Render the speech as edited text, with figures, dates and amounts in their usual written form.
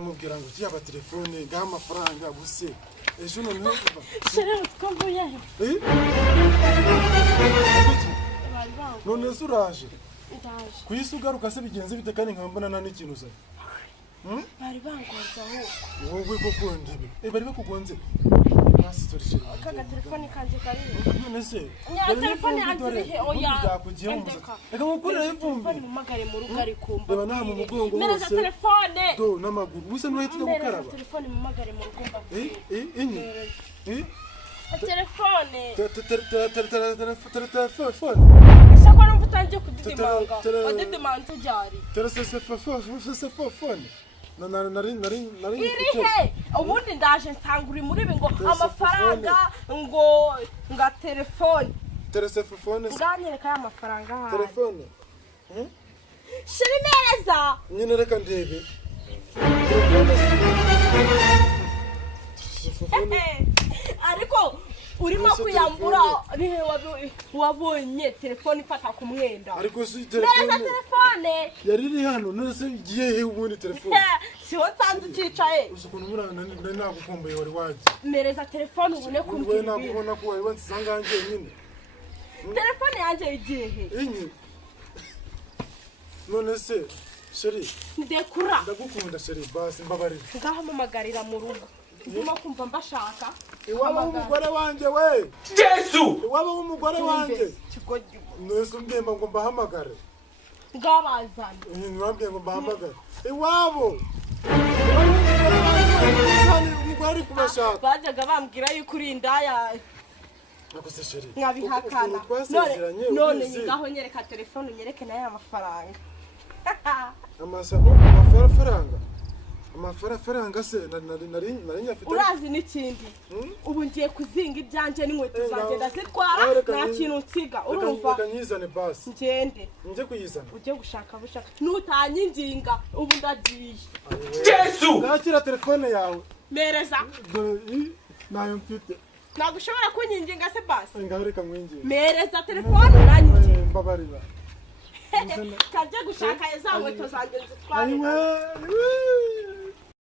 Mubwira ngo cyaba telefone ngaha amafaranga guse ejo noneho kuva Shere twavuye none suraje ndaje kuyisugaruka se bigenze bite kandi nkambona nta n'ikintu uza bari bangonza aho wowe koko ndibe bari bakugonze basi torishira kaga telefone kanje kari none se nya telefone yanjye oya reka mukurira ivumbi mu magare mu rugo ari kumba reba nta mu mugongo mereza telefone do n'amaguru wise n'uhetse gukaraba telefone mu magare mu rugo mba inyi telefone telefone sako numva utangiye kudidimanga wadidimanga ryari telefone nari irihe ubundi ndaje nsangura muri ngo amafaranga ngo nga telefone nganyereka ya mafaranga ha telefone shiri neza nyine reka ndebe ariko urimo kuyambura rihe wabonye telefone ifata ku mwenda ariko si telefone yari iri hano nose igiye he ubundi telefone siho nsanze ucicaye ukuntu murana nagukumbuye wari waje mereza telefone ubone kumbwira we nakubona ko wari wansize nganje nyine telefone yanjye igiye he inyi none se sheri ndekura ndagukunda sheri basi mbabarira ngaho mumagarira mu rugo ndimo kumva mbashaka iwaba umugore wanje we Yesu iwaba umugore wanje nose umbemba ngo mbahamagare ngabazana nabwiye ngo mbahamagare iwabo umugore kubashaka bajyaga bambwira yuko uri indaya nakose sheri nkabihakana none ngaho nyereka telefone unyereke nayo amafaranga amafaranga se nari nyafite urazi n'ikindi ubu ngiye kuzinga ibyanjye n'inkweto zanjye ndazitwara nta kintu nsiga urumva reka nyizane basi ngende njye kuyizana ujye gushaka bushaka nutanyinginga ubu ndagiye Yesu nakira telefone yawe mereza nayo mfite ntabwo ushobora kunyinginga se basi ngaho reka mwinginga mereza telefone uranyinginga mbabarira kajya gushaka za nkweto zanjye nzitwara